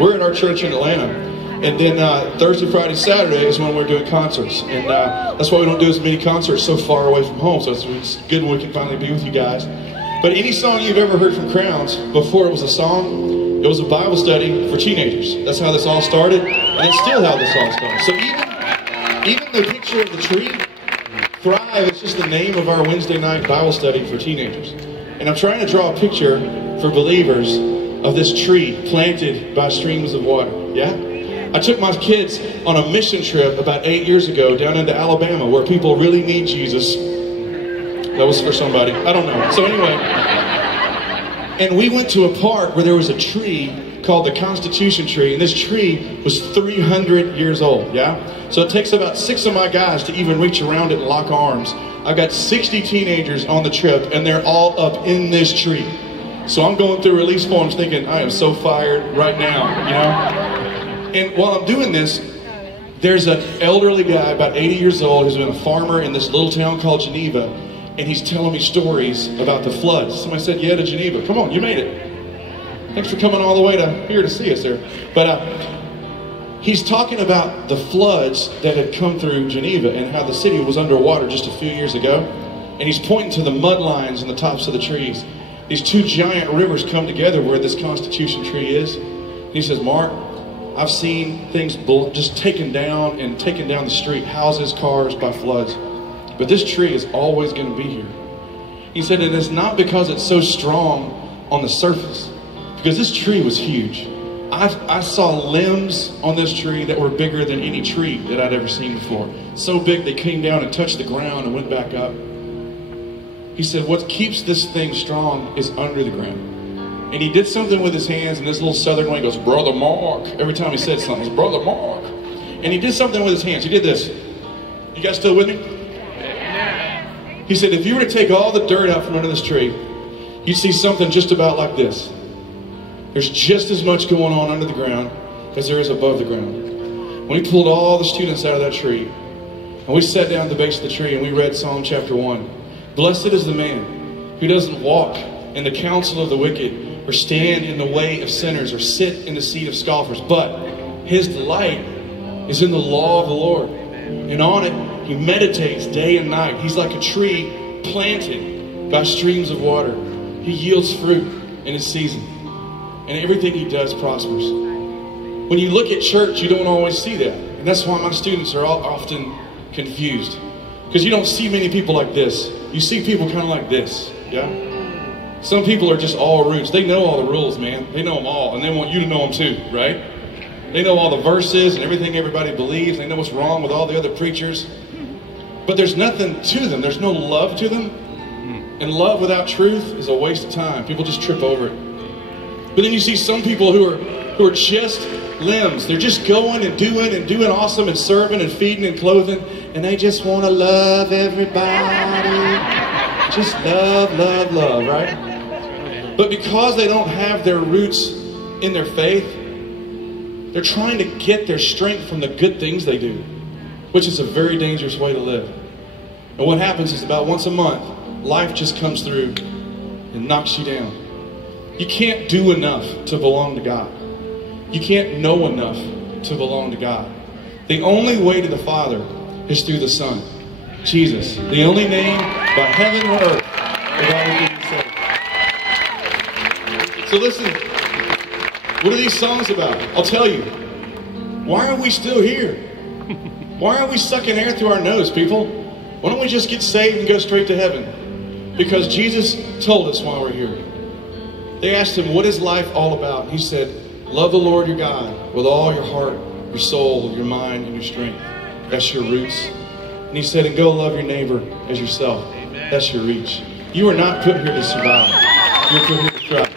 We're at our church in Atlanta. And then Thursday, Friday, Saturday is when we're doing concerts. And that's why we don't do as many concerts so far away from home. So it's good when we can finally be with you guys. But any song you've ever heard from Crowns, before it was a song, it was a Bible study for teenagers. That's how this all started. And it's still how this all started. So even the picture of the tree, Thrive, is just the name of our Wednesday night Bible study for teenagers. And I'm trying to draw a picture for believers of this tree planted by streams of water. Yeah? I took my kids on a mission trip about 8 years ago down into Alabama where people really need Jesus. That was for somebody. I don't know. So anyway, and we went to a park where there was a tree called the Constitution tree, and this tree was 300 years old, yeah? So it takes about 6 of my guys to even reach around it and lock arms. I've got 60 teenagers on the trip, and they're all up in this tree. So I'm going through release forms thinking, I am so fired right now, you know? And while I'm doing this, there's an elderly guy, about 80 years old, who's been a farmer in this little town called Geneva, and he's telling me stories about the floods. Somebody said, yeah, to Geneva. Come on, you made it. Thanks for coming all the way to here to see us there. But he's talking about the floods that had come through Geneva and how the city was underwater just a few years ago. And he's pointing to the mud lines on the tops of the trees. These 2 giant rivers come together where this Constitution tree is. And he says, Mark, I've seen things just taken down the street, houses, cars by floods. But this tree is always going to be here. He said, and it's not because it's so strong on the surface, because this tree was huge. I saw limbs on this tree that were bigger than any tree that I'd ever seen before. So big they came down and touched the ground and went back up. He said, what keeps this thing strong is under the ground. And he did something with his hands, and this little southern way goes, Brother Mark. Every time he said something, it's Brother Mark. And he did something with his hands. He did this. You guys still with me? He said, if you were to take all the dirt out from under this tree, you'd see something just about like this. There's just as much going on under the ground as there is above the ground. When he pulled all the students out of that tree, and we sat down at the base of the tree and we read Psalm chapter 1. Blessed is the man who doesn't walk in the counsel of the wicked, or stand in the way of sinners, or sit in the seat of scoffers, but his delight is in the law of the Lord. And on it he meditates day and night. He's like a tree planted by streams of water. He yields fruit in its season, and everything he does prospers. When you look at church, you don't always see that. And that's why my students are often confused. Because you don't see many people like this. You see people kind of like this, yeah? Some people are just all roots. They know all the rules, man. They know them all, and they want you to know them too, right? They know all the verses and everything everybody believes. They know what's wrong with all the other preachers. But there's nothing to them. There's no love to them. And love without truth is a waste of time. People just trip over it. But then you see some people who are just limbs. They're just going and doing awesome and serving and feeding and clothing. And they just want to love everybody. Just love, love, love, right? But because they don't have their roots in their faith, they're trying to get their strength from the good things they do, which is a very dangerous way to live. And what happens is about once a month, life just comes through and knocks you down. You can't do enough to belong to God. You can't know enough to belong to God. The only way to the Father is through the Son, Jesus. The only name by heaven or earth that all can be saved. So listen, what are these songs about? I'll tell you. Why are we still here? Why are we sucking air through our nose, people? Why don't we just get saved and go straight to heaven? Because Jesus told us why we're here. They asked him, what is life all about? He said, love the Lord your God with all your heart, your soul, your mind, and your strength. That's your roots. And he said, and go love your neighbor as yourself. That's your reach. You are not put here to survive. You're put here to thrive.